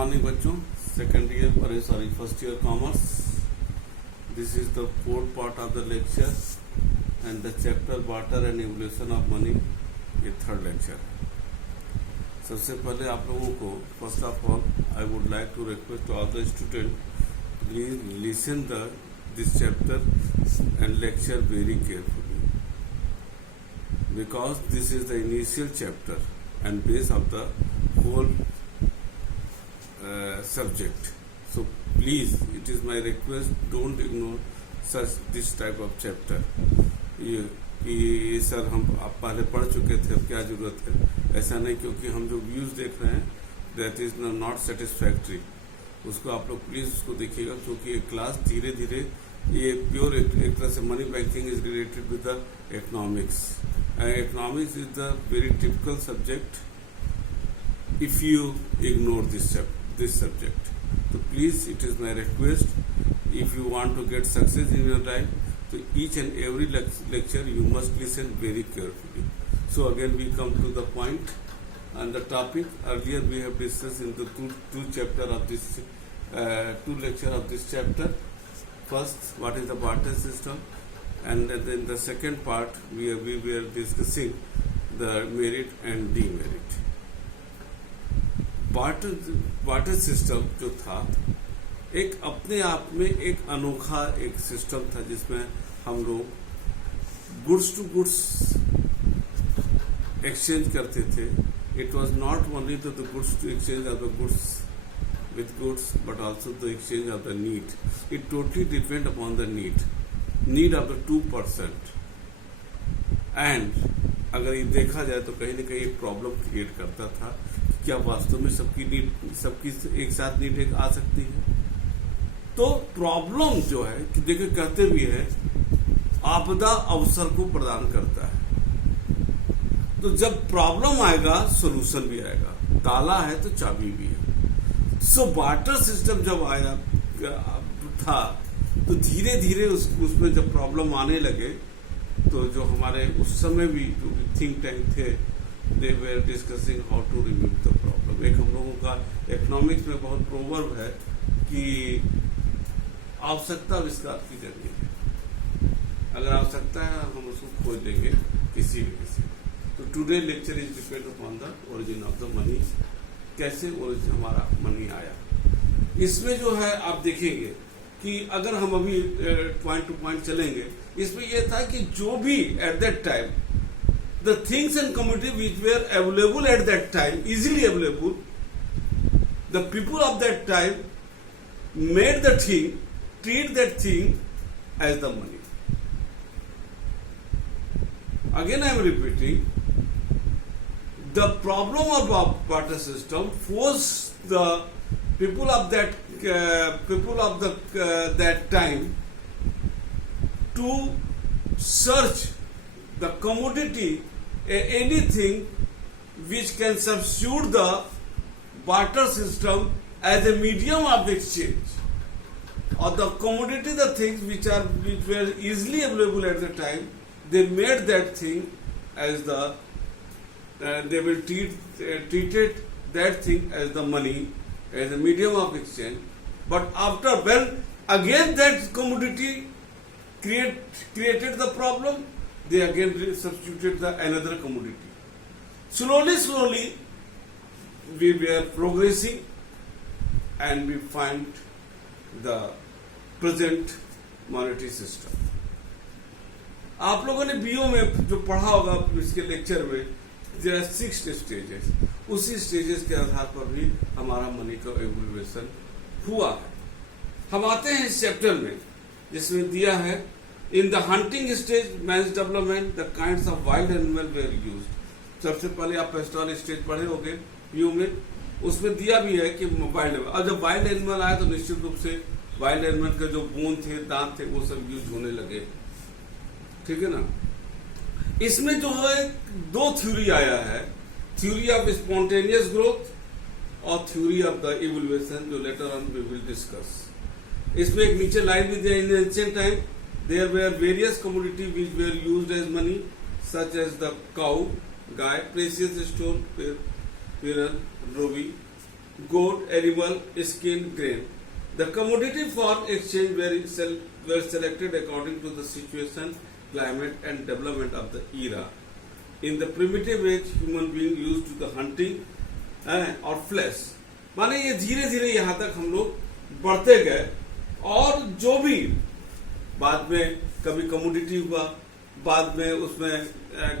morning बच्चों, second year first year commerce. This is the fourth part of the lecture and the chapter barter and evolution of money, ये third lecture है। सबसे पहले आप लोगों को first of all I would like to request all the students please listen this chapter and lecture very carefully because this is the initial chapter and base of the whole subject. So please, it is my request, don't ignore this type of chapter. ये sir हम आप पहले पढ़ चुके थे, अब क्या जरूरत है? ऐसा नहीं, क्योंकि हम जो व्यूज देख रहे हैं दैट इज नॉट सेटिस्फैक्ट्री, उसको आप लोग प्लीज उसको देखिएगा, क्योंकि ये क्लास धीरे धीरे ये प्योर एक तरह से money banking is related with the economics. Economics is the very typical subject if you ignore this subject. So please, it is my request, if you want to get success in your life, so each and every lecture you must listen very carefully. So again we come to the point and the topic. Earlier we have discussed in the two chapter of this two lecture of this chapter. First, what is the barter system, and then the second part we were discussing the merit and demerit. Barter system जो था एक अपने आप में एक अनोखा एक system था, जिसमें हम लोग गुड्स टू गुड्स एक्सचेंज करते थे. It was not only the goods to exchange of the goods with goods but also the exchange of the need. It totally depend upon the नीड ऑफ द 2%. एंड अगर ये देखा जाए तो कहीं ना कहीं एक प्रॉब्लम क्रिएट करता था, क्या वास्तव में सबकी एक साथ नीड आ सकती है? तो प्रॉब्लम जो है कि देखिए कहते भी है आपदा अवसर को प्रदान करता है. तो जब प्रॉब्लम आएगा सॉल्यूशन भी आएगा, ताला है तो चाबी भी है. सो बार्टर सिस्टम जब आया था तो धीरे धीरे उसमें जब प्रॉब्लम आने लगे तो जो हमारे उस समय भी जो थिंक टैंक थे they were discussing how to remove the problem. एक हम लोगों का इकोनॉमिक्स में बहुत प्रोवर्ब है कि आवश्यकता आविष्कार की जरूरी है. अगर आवश्यकता है हम उसको खोज लेंगे किसी भी किसी. तो today lecture is depend upon the origin of the money. कैसे ओरिजिन हमारा मनी आया, इसमें जो है आप देखेंगे कि अगर हम अभी पॉइंट टू पॉइंट चलेंगे, इसमें यह था कि जो भी at that time the things and commodities which were available at that time, easily available, the people of that time made the thing, treat that thing as the money. Again I am repeating, the problem of barter system forced the people of that time to search the commodity, anything which can substitute the barter system as a medium of exchange, or the commodity, the things which were easily available at the time, they made that thing as the they will treated that thing as the money, as a medium of exchange. But after when again that commodity created the problem, they again substituted another commodity. Slowly we were progressing and we find the present monetary system. आप लोगों ने BO में जो पढ़ा होगा इसके lecture में, there are 6 stages. उसी स्टेजेस के आधार पर भी हमारा मनी का एवोल्यूशन हुआ है. हम आते हैं इस चैप्टर में जिसमें दिया है in the hunting stage man's development the kinds of wild animal were used. सबसे पहले आप पेस्टोरल स्टेज पढ़े होंगे व्यू में, उसमें दिया भी है कि वाइल्ड एनिमल. और जब वाइल्ड एनिमल आया तो निश्चित रूप से वाइल्ड एनिमल के जो बोन थे, दांत थे, वो सब यूज होने लगे. ठीक है ना. इसमें जो है 2 थ्योरी आया है, थ्योरी ऑफ स्पॉन्टेनियस ग्रोथ और थ्योरी ऑफ द इवोल्यूशन, जो later on we will discuss. इसमें एक नीचे लाइन भी दिया, in ancient time there were various commodities which were used as money, such as the cow, guy, precious stone, pearl, ruby, gold, animal, skin, grain. The commodity for exchange were selected according to the situation, climate and development of the era. In the primitive age, human being used to the hunting और flesh. माने ये धीरे धीरे यहाँ तक हम लोग बढ़ते गए और जो भी बाद में कभी कमोडिटी हुआ, बाद में उसमें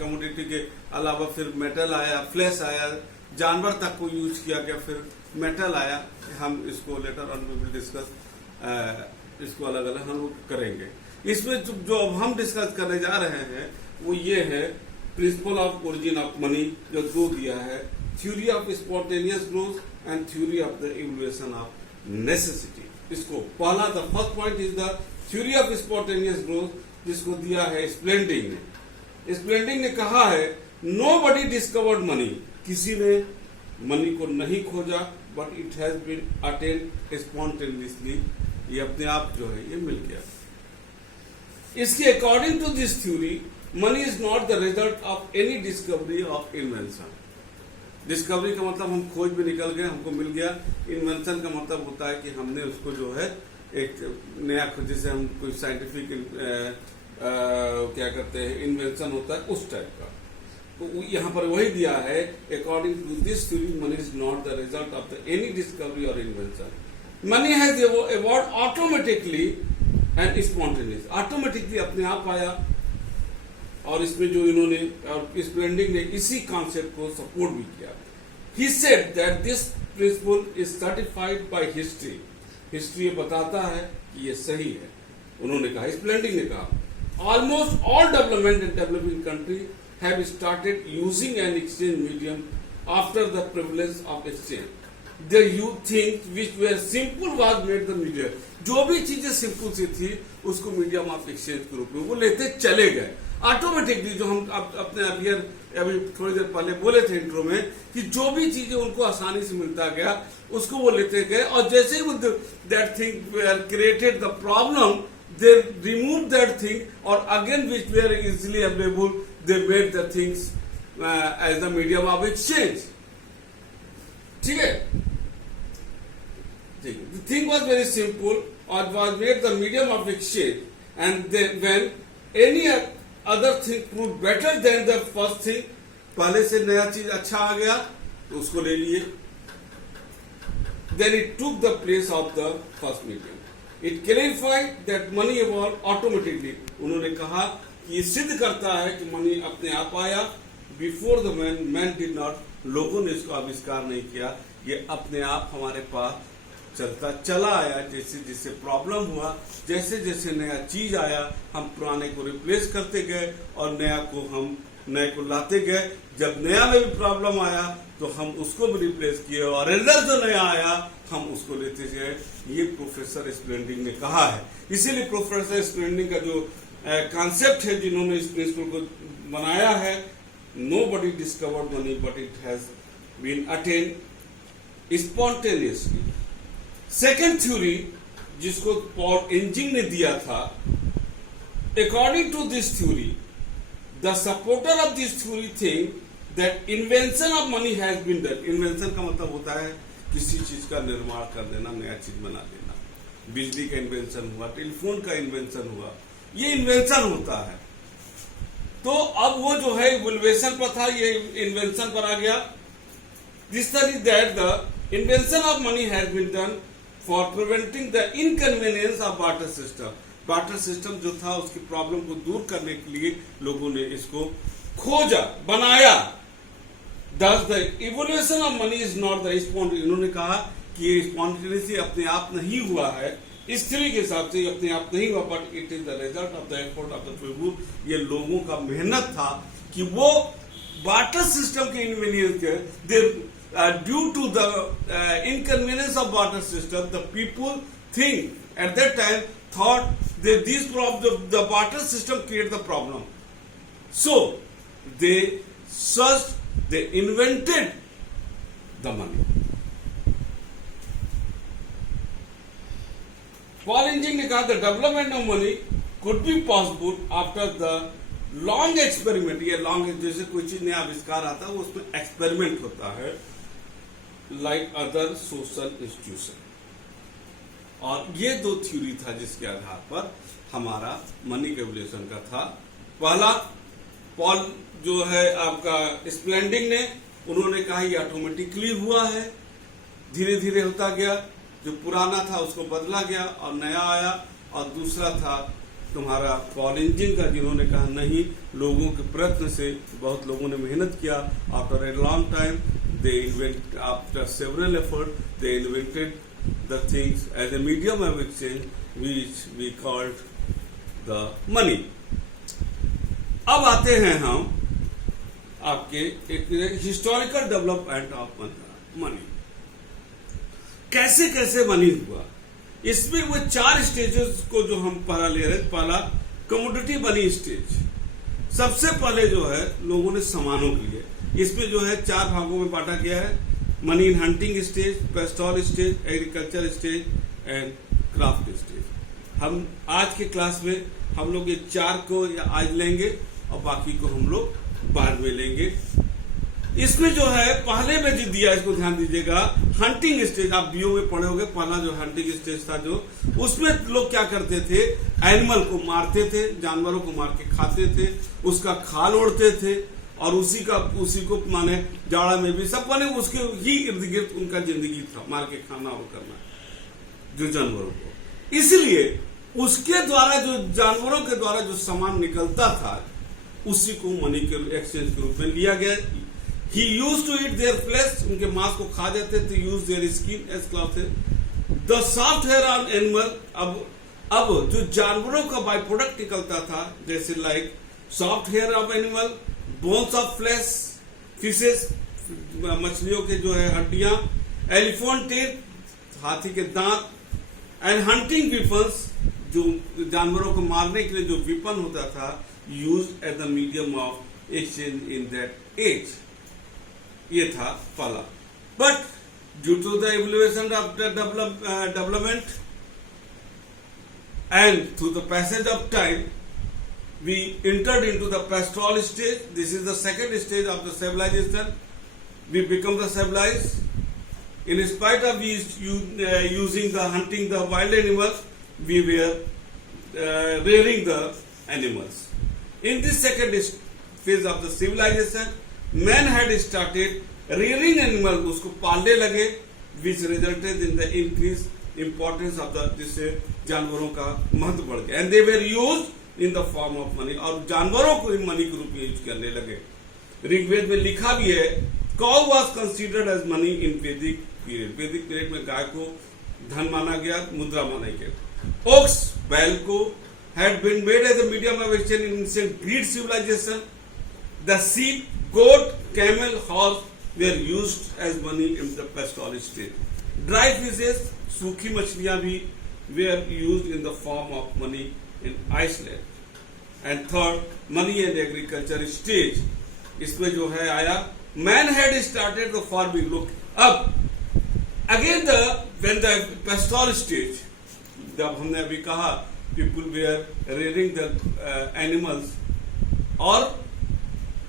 कमोडिटी के अलावा फिर मेटल आया, फ्लैश आया, जानवर तक को यूज किया गया, फिर मेटल आया. हम इसको later on we will discuss, इसको अलग अलग हम लोग करेंगे. इसमें जो अब हम डिस्कस करने जा रहे हैं वो ये है principle of origin of money, जो दो दिया है, theory of spontaneous growth and theory of the evolution of necessity. इसको पहला the first point is the theory of spontaneous growth, जिसको दिया है स्प्लेंडिंग ने. स्प्लेंडिंग ने कहा है नोबडी डिस्कवर्ड मनी, किसी ने मनी को नहीं खोजा, but it has been attained spontaneously, ये अपने आप जो है ये मिल गया. इसके according to this theory money is not the result of any discovery of invention. Discovery का मतलब हम खोज में निकल गए, हमको मिल गया. इन्वेंशन का मतलब होता है कि हमने उसको जो है एक नया, जैसे हम कोई साइंटिफिक क्या करते हैं इन्वेंशन होता है उस टाइप का. तो यहाँ पर वही दिया है according to this theory money is not the result of the any discovery और invention. Money has evolved automatically and spontaneous, automatically अपने आप आया. और इसमें जो इन्होंने और स्प्लेंडिंग ने इसी कॉन्सेप्ट को सपोर्ट भी किया. He said that this principle is certified by history. History ये बताता है कि ये सही है. उन्होंने कहा, स्प्लेंडिंग ने कहा, almost all development and developing country have started using an exchange medium after the privilege of exchange. The you thing which where simple was made the medium. जो भी चीजें सिंपल सी थी उसको मीडियम ऑफ एक्सचेंज के रूप में वो लेते चले गए ऑटोमेटिकली. जो हम अपने अभी थोड़ी देर पहले बोले थे इंट्रो में कि जो भी चीजें उनको आसानी से मिलता गया उसको वो लेते गए. और जैसे ही that thing were created the problem, they remove that thing और again which were easily available they made the things as the medium of exchange. ठीक है, the thing was very simple or was made the medium of exchange, and then when any other thing proved better than the first thing, पहले से नया चीज अच्छा आ गया तो उसको ले लिए. Then it took the place of the first medium. It clarified that money evolved automatically. उन्होंने कहा कि ये सिद्ध करता है कि मनी अपने आप आया. Before the man did not, लोगों ने इसको आविष्कार नहीं किया, ये अपने आप हमारे पास चलता चला आया. जैसे जैसे प्रॉब्लम हुआ, जैसे जैसे नया चीज आया, हम पुराने को रिप्लेस करते गए और नए को लाते गए. जब नया में भी प्रॉब्लम आया तो हम उसको भी रिप्लेस किए और रिजल्ट जो नया आया हम उसको लेते गए. ये प्रोफेसर स्प्लेंडिंग ने कहा है. इसीलिए प्रोफेसर स्प्लेंडिंग का जो कॉन्सेप्ट है, जिन्होंने इस प्रिंसिपल को बनाया है, nobody discovered money but it has been attained spontaneously. Second theory जिसको पॉल एंजिंग ने दिया था, according to this theory the supporter of this theory think that invention of money has been done. Invention का मतलब होता है किसी चीज का निर्माण कर देना, नया चीज बना देना. बिजली का इन्वेंशन हुआ, टेलीफोन का इन्वेंशन हुआ, ये इन्वेंशन होता है. तो अब वो जो है इवोल्यूशन पर था, ये इन्वेंशन पर आ गया. This is that the invention of money has been done for preventing the inconvenience of barter system. Barter system जो था उसकी प्रॉब्लम को दूर करने के लिए लोगों ने इसको खोजा, बनाया. Thus the evolution of money is not the spontaneous. इन्होंने कहा कि ये स्पॉन्टेनियसली अपने आप नहीं हुआ है, इस थ्योरी के हिसाब से अपने आप नहीं हुआ, but it is the result of the effort of the people. ये लोगों का मेहनत था कि वो बार्टर सिस्टम के इनकन्वीनियंस के due to the inconvenience of barter system, the people at that time thought that the barter system created the problem. So they searched, they invented the money. Paul Enging ने कहा the development of money could be possible after the long experiment. ये long जैसे कोई चीज नया आविष्कार आता है उसमें एक्सपेरिमेंट होता है. like other social institution। और ये दो थ्योरी था जिसके आधार पर हमारा मनी कैलकुलेशन का था। पहला पॉल जो है आपका स्प्लेंडिंग ने, उन्होंने कहा ये ऑटोमेटिकली हुआ है, धीरे धीरे होता गया, जो पुराना था उसको बदला गया और नया आया। और दूसरा था तुम्हारा पॉल इंजिन का, जिन्होंने कहा नहीं, लोगों के प्रयत्न से, बहुत लोगों ने मेहनत किया, after a long time they invent, after several effort they invented the things as a medium of exchange which we called the money. अब आते हैं हम आपके एक हिस्टोरिकल डेवलपमेंट ऑफ मनी। कैसे कैसे मनी हुआ, इसमें वो 4 स्टेजेस को जो हम पहला ले रहे, पहला कमोडिटी मनी स्टेज। सबसे पहले जो है लोगों ने सामानों के लिए, इसमें जो है 4 भागों में बांटा गया है, money in hunting stage, pastoral stage, agriculture stage and craft stage. हम आज के क्लास में हम लोग ये 4 को आज लेंगे और बाकी को हम लोग बाद में लेंगे। इसमें जो है पहले में जो दिया, इसको ध्यान दीजिएगा, हंटिंग स्टेज। आप बीओ में पढ़े होंगे, पहला जो हंटिंग स्टेज था जो, उसमें लोग क्या करते थे, एनिमल को मारते थे, जानवरों को मार के खाते थे, उसका खाल ओढ़ते थे और उसी को माने जाड़ा में भी सब माने उसके ही इर्द गिर्द उनका जिंदगी था, मार के खाना और करना जो जानवरों को। इसलिए उसके द्वारा जो जानवरों के द्वारा जो सामान निकलता था उसी को मनी के एक्सचेंज के रूप में लिया गया। He used to eat their flesh, उनके मांस को खा जाते थे, use their skin as cloth। The soft hair on animal, अब जो जानवरों का बाई प्रोडक्ट निकलता था, जैसे like soft hair of animal, bones of flesh, fishes, मछलियों के जो है हड्डियां, एलिफेंट टीथ, हाथी के दांत, एंड हंटिंग वेपन्स, जो जानवरों को मारने के लिए जो वेपन होता था, use as the medium of exchange in that age. ये था पहला। But due to the evolution of development and through the passage of time we entered into the pastoral stage. This is the second stage of the civilization. We become the civilized. In spite of using the hunting the wild animals, we were rearing the animals. In this second phase of the civilization, man had started rearing animals, उसको पालने लगे, which resulted in the increased importance of the जिससे जानवरों का महत्व बढ़ गया, and they were used in the form of money, और जानवरों को मनी के रूप में यूज करने लगे। ऋग्वेद में लिखा भी है, cow was considered as money in Vedic period। वैदिक पीरियड में गाय को धन माना गया, मुद्रा माना गया। Ox, बैल को had been made as a medium of exchange in ancient Greek civilization. The sheep, goat, camel, horse were used as money in the pastoral stage. Dry fishes, सूखी मछलियां भी were used in the form of money in Iceland. And third, money and agriculture stage, इसमें जो है आया, man had started the farming. Look, अब again when the pastoral stage, जब हमने अभी कहा people were rearing the animals, और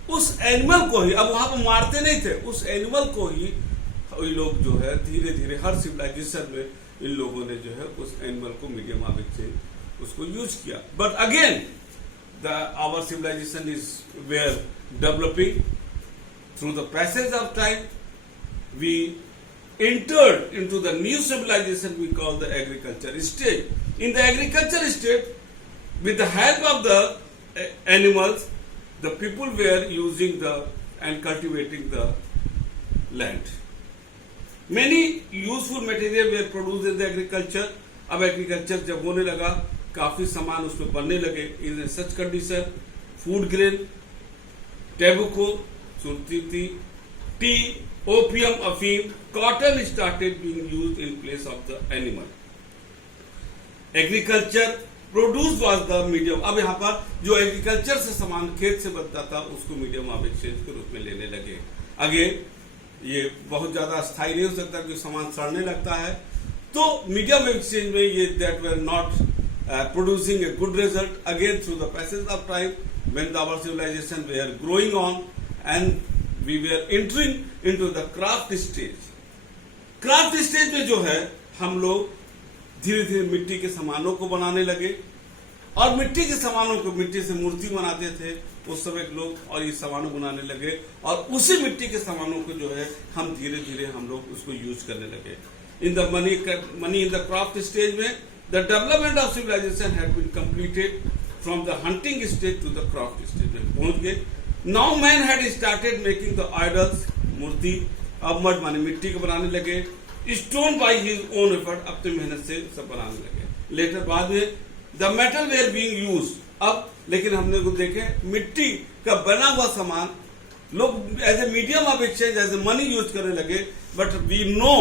उस एनिमल को ही, अब वहां पर मारते नहीं थे, उस एनिमल को ही ये लोग जो है धीरे धीरे हर सिविलाइजेशन में इन लोगों ने जो है उस एनिमल को मीडियम ऑफ एक्सचेंज उसको यूज किया। But again our civilization is were developing through the passage of time. We entered into the new civilization we call the agriculture stage. In the agriculture stage, with the help of the animals, the people were using the and cultivating the land. Many useful material were produced in the agriculture. अब agriculture जब होने लगा, काफी सामान उसमें बनने लगे। इन such condition, food grain, टेबुको, सुर्ती, टी, ओपियम, अफीम, cotton started being used in place of the animal. Agriculture produce was the medium. अब यहाँ पर जो एग्रीकल्चर से सामान खेत से बनता था उसको मीडियम ऑफ एक्सचेंज के रूप में लेने लगे। अगेन ये बहुत ज्यादा स्थायी नहीं हो सकता क्योंकि सामान सड़ने लगता है, तो मीडियम एक्सचेंज में ये that were not producing a good result. Again through the passage of time, when our civilization were growing on and we were entering into the craft stage. Craft stage में जो है हम लोग धीरे धीरे मिट्टी के सामानों को बनाने लगे, और मिट्टी के सामानों को, मिट्टी से मूर्ति बनाते थे उस समय लोग, और ये सामानों बनाने लगे, और उसी मिट्टी के सामानों को जो है हम धीरे धीरे हम लोग उसको यूज करने लगे। In the money in the craft stage में the development of civilisation had been completed from the hunting stage to the craft stage में पहुंच गए। Now man had started making the idols, मूर्ति, अब मड माने मिट्टी को बनाने लगे, stone by his own effort, अपनी मेहनत से सब बनाने लगे। लेटर बाद में the metal were being used, अब लेकिन हमने को देखे मिट्टी का बना हुआ सामान लोग as a medium of exchange, as a money use करने लगे, but we know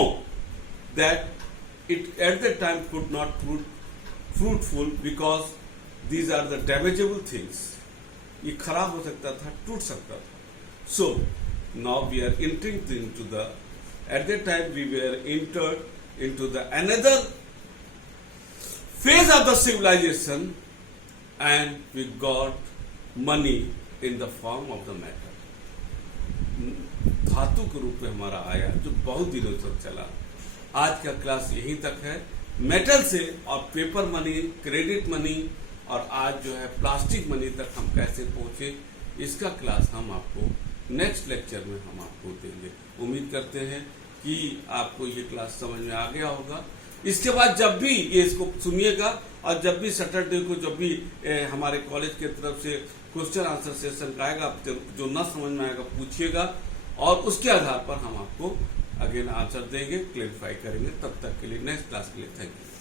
that it at the time could not fruitful because these are the damageable things. ये खराब हो सकता था, टूट सकता था। So now we are entering into the, at that time we were entered into the another phase of the civilization, and we got money in the form of the metal. धातु के रूप में हमारा आया, जो बहुत दिनों तक चला। आज का क्लास यहीं तक है, मेटल से और पेपर मनी, क्रेडिट मनी, और आज जो है प्लास्टिक मनी तक हम कैसे पहुंचे, इसका क्लास हम आपको नेक्स्ट लेक्चर में हम आपको देंगे। उम्मीद करते हैं कि आपको ये क्लास समझ में आ गया होगा। इसके बाद जब भी ये इसको सुनिएगा, और जब भी सैटरडे को जब भी हमारे कॉलेज की तरफ से क्वेश्चन आंसर सेशन का आएगा, आप जो ना समझ में आएगा पूछिएगा, और उसके आधार पर हम आपको अगेन आंसर देंगे, क्लेरिफाई करेंगे। तब तक के लिए नेक्स्ट क्लास के लिए थैंक यू।